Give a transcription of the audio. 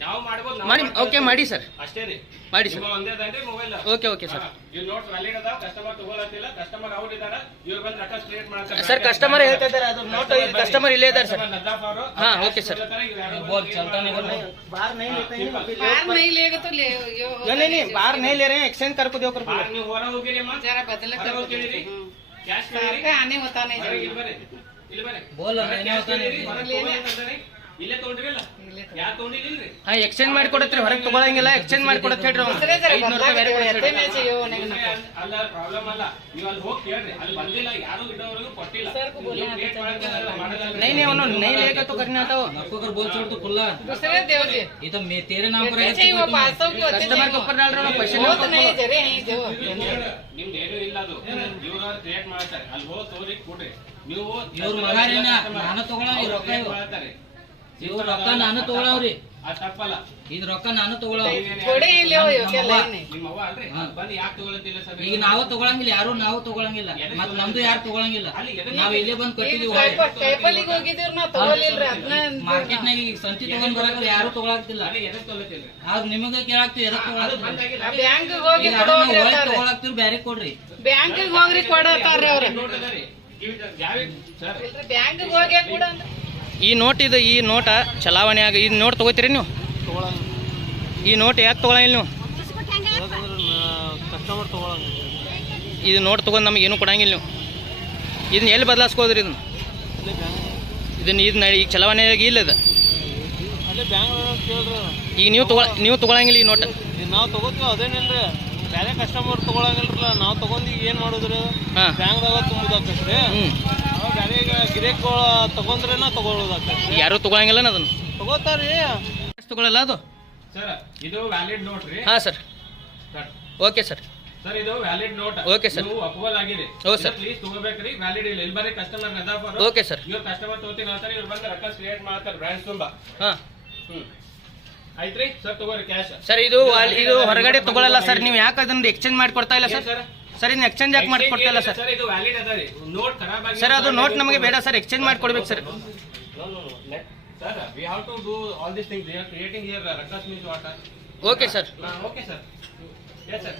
ನಾವು ಮಾಡಬಹುದು ಮಾಡಿ ಓಕೆ ಮಾಡಿ ಸರ್ ಅಷ್ಟೇ ರೀ ಮಾಡಿ ಸರ್ ಒಂದೇ ಅದೇ ಮೊಬೈಲ್ ಓಕೆ ಓಕೆ ಸರ್ ಇವ್ ನೋಟ್ ವ್ಯಾಲಿಡ್ ಅದಾವ ಕಸ್ಟಮರ್ ತಗೊಳತ್ತಿಲ್ಲ ಕಸ್ಟಮರ್ ಅವ್ರು ಇದಾರ ಇವ್ರು ಬಂದು ರೆಕಾರ್ಡ್ ಕ್ರಿಯೇಟ್ ಮಾಡ್ತಾರೆ ಸರ್ ಕಸ್ಟಮರ್ ಹೇಳ್ತಾ ಇದ್ದಾರೆ ಅದು ನೋಟ್ ಕಸ್ಟಮರ್ ಇಲ್ಲೇ ಇದ್ದಾರೆ ಸರ್ नदाफ ಅವರು हां ओके सर बोल चलता नहीं बाहर नहीं लेते हैं बाहर नहीं लेगा तो ले नहीं बाहर नहीं ले रहे हैं एक्सचेंज कर को दो कर बाहर ನೀವು ಹೊರ ಹೋಗಿರಿ ಅಮ್ಮ जरा बदल कर ಕ್ಯಾಶ್ का आने होता नहीं ಇಲ್ಲಿ ಬರೆ बोल नहीं होता नहीं ಇಲ್ಲೇ ತಗೊಂಡ್ರಿಲ್ಲ ಯಾ ತಗೊಂಡಿಲ್ರಿ ಹಾ ಎಕ್ಸ್ಚೇಂಜ್ ಮಾಡಿ ಕೊಡುತ್ತೀರಿ ಹೊರಗೆ ತಗೊಳಂಗಿಲ್ಲ ಎಕ್ಸ್ಚೇಂಜ್ ಮಾಡಿ ಕೊಡುತ್ತೆ ಹೇಳ್ರಿ $500 ಬೇರೆ ಕೊಡುತ್ತೆ ಅಲ್ಲ ಪ್ರಾಬ್ಲಮ್ ಅಲ್ಲ ನೀವು ಅಲ್ಲಿ ಹೋಗಿ ಕೇಳ್ರಿ ಅಲ್ಲಿ ಬಂದಿಲ್ಲ ಯಾರು ಇಡೋವರೆಗೂ ಕೊಟ್ಟಿಲ್ಲ नहीं उन्होंने नहीं लेगा तो करना था आपको अगर बोल छोड़ तो खुला दूसरे देव जी ये तो मैं तेरे नाम पर चाहिए वो 500 की होती कस्टमर के ऊपर डाल रहा हूं पैसे वो तो नहीं जरे हैं जो ನಿಮ್ದು ಏನು ಇಲ್ಲ ಅದು ಇವರು ಕ್ರಿಯೇಟ್ ಮಾಡ್ತಾರೆ ಅಲ್ಲಿ ಹೋಗಿ ತೋರಿ ಕೊಡ್ರಿ ನೀವು ಇವ್ರ ಮಗಾರಿನ ನಾನು ತಗೊಳ್ಳೋ ರೊಕ್ಕ ಮಾಡ್ತಾರೆ ಇವ್ರ ರೊಕ್ಕ ನಾನು ತಗೊಳ್ಳವ್ರಿ ಆ ತಪ್ಪಲ್ಲ ಇದು ರೊಕ್ಕ ನಾನು ತಗೊಳ್ಳವ್ थोड़े ही ले हो क्या नहीं ನಿಮ್ಮ ಅವ್ವ ಅಲ್ರಿ ಬಂದು ಯಾಕೆ ತಗೊಳತಿಲ್ಲ ಸರ್ ಈಗ ನಾವು ತಗೊಳಂಗಿಲ್ಲ ಯಾರು ನಾವು ತಗೊಳಂಗಿಲ್ಲ ಮತ್ ನಮ್ದು ಯಾರು ತಗೊಳಂಗಿಲ್ಲ ನಾವ್ ಇಲ್ಲೇ ಬಂದು ಕಟ್ಟಿದೀವಿ ಕೈಪಲ್ಲಿಗೆ ಹೋಗಿದ್ದೀವ್ರ ನಾ ತಗೊಳ್ಳಿಲ್ರಿ ಅದನ್ನ ಮಾರ್ಕೆಟ್ ನಾಗ ಈಗ ಸಂತಿ ತಗೊಂಡ್ ಬರಕ್ ಯಾರು ತಗೊಳಕ್ತಿಲ್ಲ ಎದಕ್ಕೆ ತಗೊಳತಿಲ್ಲ ಆದ್ ನಿಮಗೆ ಕೇಳಾಕ್ತಿವಿ ಎದಕ್ ತಗೊಳಕ್ತಿಲ್ಲ ಬ್ಯಾಂಕ್ ಹೋಗಿ ಈಗ ಹೊರಗೆ ತಗೊಳಕ್ತಿವಿ ಬ್ಯಾರೆ ಕೊಡ್ರಿ ಬ್ಯಾಂಕ್ ಹೋಗ್ರಿ ಕೊಡತಾರ್ರಿ ಅವ್ರು ನೋಡಿದಾರೆ ಸರ್ ಬ್ಯಾಂಕ್ ಹೋಗಿ ಕೂಡ ಈ ನೋಟ್ ಇದು ಈ ನೋಟ ಚಲಾವಣೆ ಆಗ ಈ ನೋಟ್ ತಗೋತೀರಿ ನೀವು ಈ ನೋಟ್ ಯಾಕೆ ತಗೊಳಂಗಿಲ್ಲ ನೀವು ಕಸ್ಟಮರ್ ತಗೊಳಂಗಿಲ್ಲ ಇದು ನೋಟ್ ತಗೊಂಡು ನಮಗೆ ಏನೂ ಕೊಡಂಗಿಲ್ಲ ನೀವು ಇದನ್ನ ಎಲ್ಲಿ ಬದಲಾಯಿಸ್ಕೋದ್ರಿ ಇದನ್ನ ಈಗ ಚಲಾವಣೆ ಆಗಿ ಇಲ್ಲ ಇದು ಅಲ್ಲೇ ಬ್ಯಾಂಕ್ ಕೇಳ್ರಿ ಈಗ ನೀವು ತಗೊಳಂಗಿಲ್ಲ ಈ ನೋಟ್ ಈಗ ನಾವು ತಗೋತೀವಿ ಅದೇನಿಲ್ರಿ ಬೇರೆ ಕಸ್ಟಮರ್ ತಗೊಳಂಗಿಲ್ರಲ್ಲ ನಾವು ತಗೊಂಡು ಈಗ ಏನು ಮಾಡೋದ್ರಿ ಹಾಂ ಬ್ಯಾಂಕ್ದಾಗ ತುಂಬುದಾಕೈತ್ರಿ ಅವಾಗ ಬೇರೆ ಈಗ ಗಿರೇಕ್ಗಳು ತಗೊಂಡ್ರೇನ ತಗೊಳ್ಳೋದಾಕೈತ್ರಿ ಯಾರೂ ತಗೊಳಂಗಿಲ್ಲ ಅದನ್ನು ತಗೋತಾರಿ ತಗೊಳ್ಳಲ್ಲ ಅದು ಸರ್ ಇದು ವ್ಯಾಲಿಡ್ ನೋಟ್ ರೀ ಹಾಂ ಸರ್ ಓಕೆ ಸರ್ ಸರ್ ಇದು ವ್ಯಾಲಿಡ್ ನೋಟ್ ಓಕೆ ಸರ್ ನೀವು ಅಪ್ರೂವಲ್ ಆಗಿದೆ ಹೌದು ಸರ್ ಪ್ಲೀಸ್ ತಗೋಬೇಕ್ರಿ ವ್ಯಾಲಿಡ್ ಇಲ್ಲ ಇಲ್ಲಿ ಬರೀ ಕಸ್ಟಮರ್ ನದಾಫ್ ಅವರು ಓಕೆ ಸರ್ ಇವ್ರು ಕಸ್ಟಮರ್ ತಗೋತೀನಿ ಅಂತಾರೆ ಇವ್ರು ಬಂದು ರೆಕಾರ್ಡ್ ಕ್ರಿಯೇಟ್ ಮಾಡ್ತಾರೆ ಬ್ರಾಂಚ್ ತುಂಬಾ ಹಾಂ ಆಯ್ತ್ರಿ ಸರ್ ತಗೋರಿ ಕ್ಯಾಶ್ ಸರ್ ಇದು ಹೊರಗಡೆ ತಗೊಳ್ಳಲ್ಲ ಸರ್ ನೀವು ಯಾಕೆ ಅದನ್ನ ಎಕ್ಸ್ಚೇಂಜ್ ಮಾಡಿ ಕೊಡ್ತಾ ಇಲ್ಲ ಸರ್ ಸರ್ ಇದನ್ನ ಎಕ್ಸ್ಚೇಂಜ್ ಯಾಕೆ ಮಾಡಿ ಕೊಡ್ತಾ ಇಲ್ಲ ಸರ್ ಸರ್ ಇದು ವ್ಯಾಲಿಡ್ ಅದ ರೀ ನೋಟ್ ಖರಾಬ್ ಆಗಿದೆ ಸರ್ ಅದು ನೋಟ್ ನಮಗೆ ಬೇಡ ಸರ್ ಎಕ್ಸ್ಚೇಂಜ್ ಮಾಡಿ ಕೊಡ್ಬೇಕು sir sir we have to do all this things they are creating here records means what okay sir okay sir yes sir